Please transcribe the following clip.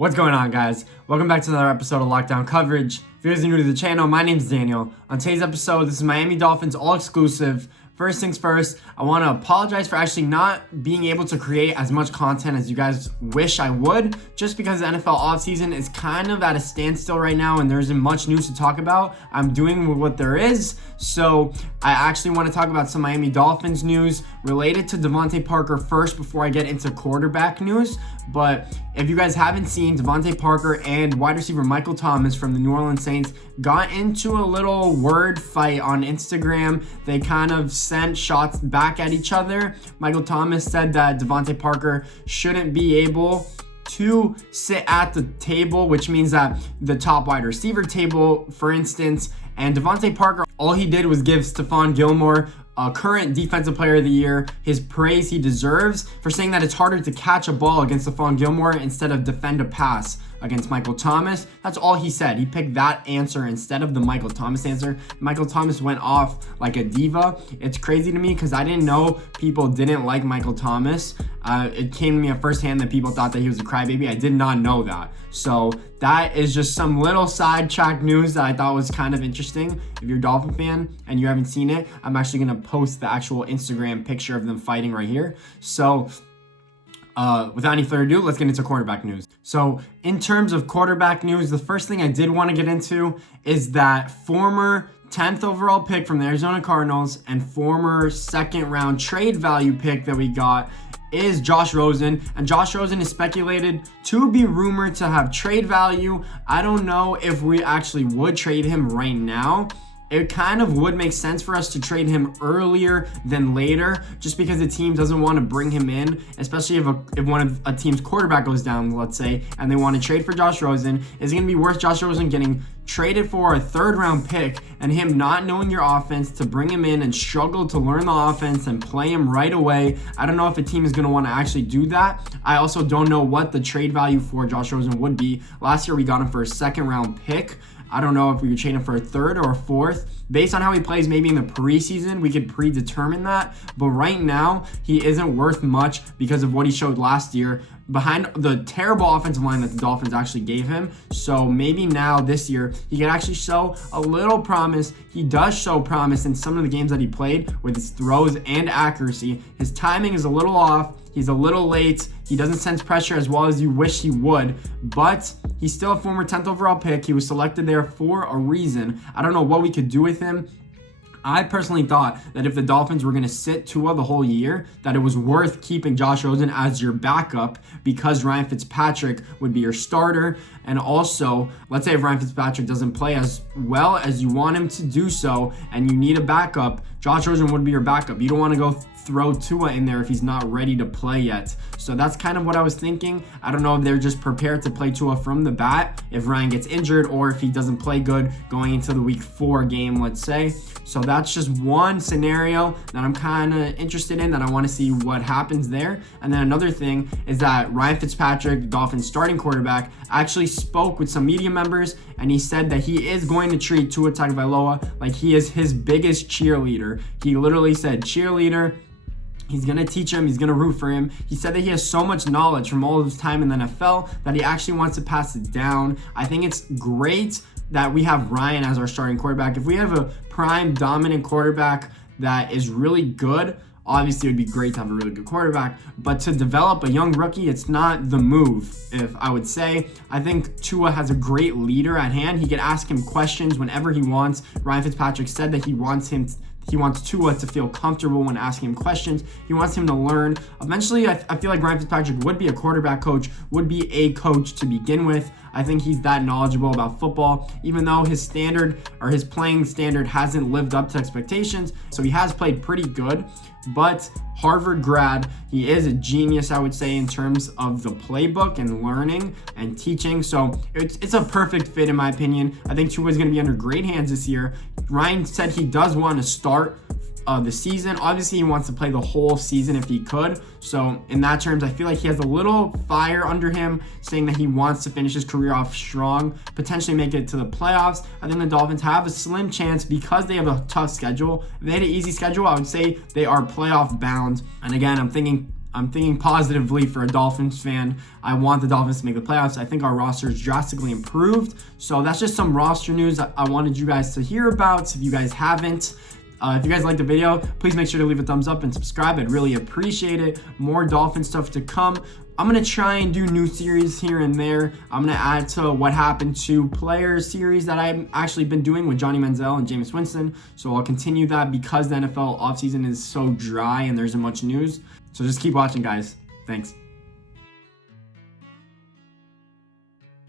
What's going on, guys? Welcome back to another episode of Lockdown Coverage. If you guys are new to the channel, my name is Daniel. On today's episode, this is Miami Dolphins all exclusive. First things first, I want to apologize for actually not being able to create as much content as you guys wish I would, just because the NFL offseason is kind of at a standstill right now and there isn't much news to talk about. I'm doing what there is, so I actually want to talk about some Miami Dolphins news related to Devante Parker first before I get into quarterback news. But if you guys haven't seen, Devante Parker and wide receiver Michael Thomas from the New Orleans Saints got into a little word fight on Instagram. They kind of sent shots back at each other. Michael Thomas said that Devante Parker shouldn't be able to sit at the table, which means that the top wide receiver table, for instance. And Devante Parker, all he did was give Stephon Gilmore, current defensive player of the year, his praise he deserves for saying that it's harder to catch a ball against Stephon Gilmore instead of defend a pass against Michael Thomas. That's all he said. He picked that answer instead of the Michael Thomas answer. Michael Thomas went off like a diva. It's crazy to me because I didn't know people didn't like Michael Thomas. It came to me at first hand that people thought that he was a crybaby. I did not know that. So that is just some little sidetrack news that I thought was kind of interesting. If you're a Dolphin fan and you haven't seen it, I'm actually going to post the actual Instagram picture of them fighting right here. So without any further ado, let's get into quarterback news. So in terms of quarterback news, the first thing I did want to get into is that former 10th overall pick from the Arizona Cardinals and former second round trade value pick that we got is Josh Rosen. And Josh Rosen is speculated to be rumored to have trade value. I don't know if we actually would trade him right now. It kind of would make sense for us to trade him earlier than later, just because the team doesn't want to bring him in, especially if one of a team's quarterback goes down, let's say, and they want to trade for Josh Rosen. Is it going to be worth Josh Rosen getting traded for a third round pick and him not knowing your offense to bring him in and struggle to learn the offense and play him right away? I don't know if a team is going to want to actually do that. I also don't know what the trade value for Josh Rosen would be. Last year we got him for a second round pick. I don't know if we could trade him for a third or a fourth. Based on how he plays, maybe in the preseason, we could predetermine that. But right now, he isn't worth much because of what he showed last year behind the terrible offensive line that the Dolphins actually gave him. So maybe now, this year, he can actually show a little promise. He does show promise in some of the games that he played with his throws and accuracy. His timing is a little off. He's a little late. He doesn't sense pressure as well as you wish he would, but he's still a former 10th overall pick. He was selected there for a reason. I don't know what we could do with him. I personally thought that if the Dolphins were going to sit Tua the whole year, that it was worth keeping Josh Rosen as your backup because Ryan Fitzpatrick would be your starter. And also, let's say if Ryan Fitzpatrick doesn't play as well as you want him to do so and you need a backup, Josh Rosen would be your backup. You don't want to go throw Tua in there if he's not ready to play yet. So that's kind of what I was thinking. I don't know if they're just prepared to play Tua from the bat if Ryan gets injured or if he doesn't play good going into the week 4 game, let's say. So that's just one scenario that I'm kind of interested in, that I want to see what happens there. And then another thing is that Ryan Fitzpatrick, Dolphins starting quarterback, actually spoke with some media members, and he said that he is going to treat Tua Tagovailoa like he is his biggest cheerleader. He literally said cheerleader. He's going to teach him. He's going to root for him. He said that he has so much knowledge from all of his time in the NFL that he actually wants to pass it down. I think it's great that we have Ryan as our starting quarterback. If we have a prime dominant quarterback that is really good, obviously it would be great to have a really good quarterback, but to develop a young rookie, it's not the move, if I would say. I think Tua has a great leader at hand. He can ask him questions whenever he wants. Ryan Fitzpatrick said that he wants Tua to feel comfortable when asking him questions. He wants him to learn. Eventually, I feel like Ryan Fitzpatrick would be a quarterback coach, would be a coach to begin with. I think he's that knowledgeable about football, even though his standard or his playing standard hasn't lived up to expectations. So he has played pretty good, but Harvard grad, he is a genius, I would say, in terms of the playbook and learning and teaching. So it's a perfect fit, in my opinion. I think Tua is going to be under great hands this year. Ryan said he does want to start the season. Obviously, he wants to play the whole season if he could. So in that terms, I feel like he has a little fire under him, saying that he wants to finish his career off strong, potentially make it to the playoffs. I think the Dolphins have a slim chance because they have a tough schedule. If they had an easy schedule, I would say they are playoff bound. And again, I'm thinking I'm thinking positively for a Dolphins fan. I want the Dolphins to make the playoffs. I think our roster is drastically improved. So that's just some roster news I wanted you guys to hear about. If you guys haven't, if you guys liked the video, please make sure to leave a thumbs up and subscribe. I'd really appreciate it. More Dolphin stuff to come. I'm going to try and do new series here and there. I'm going to add to what happened to players series that I've actually been doing with Johnny Manziel and Jameis Winston. So I'll continue that because the NFL offseason is so dry and there isn't much news. So just keep watching, guys. Thanks.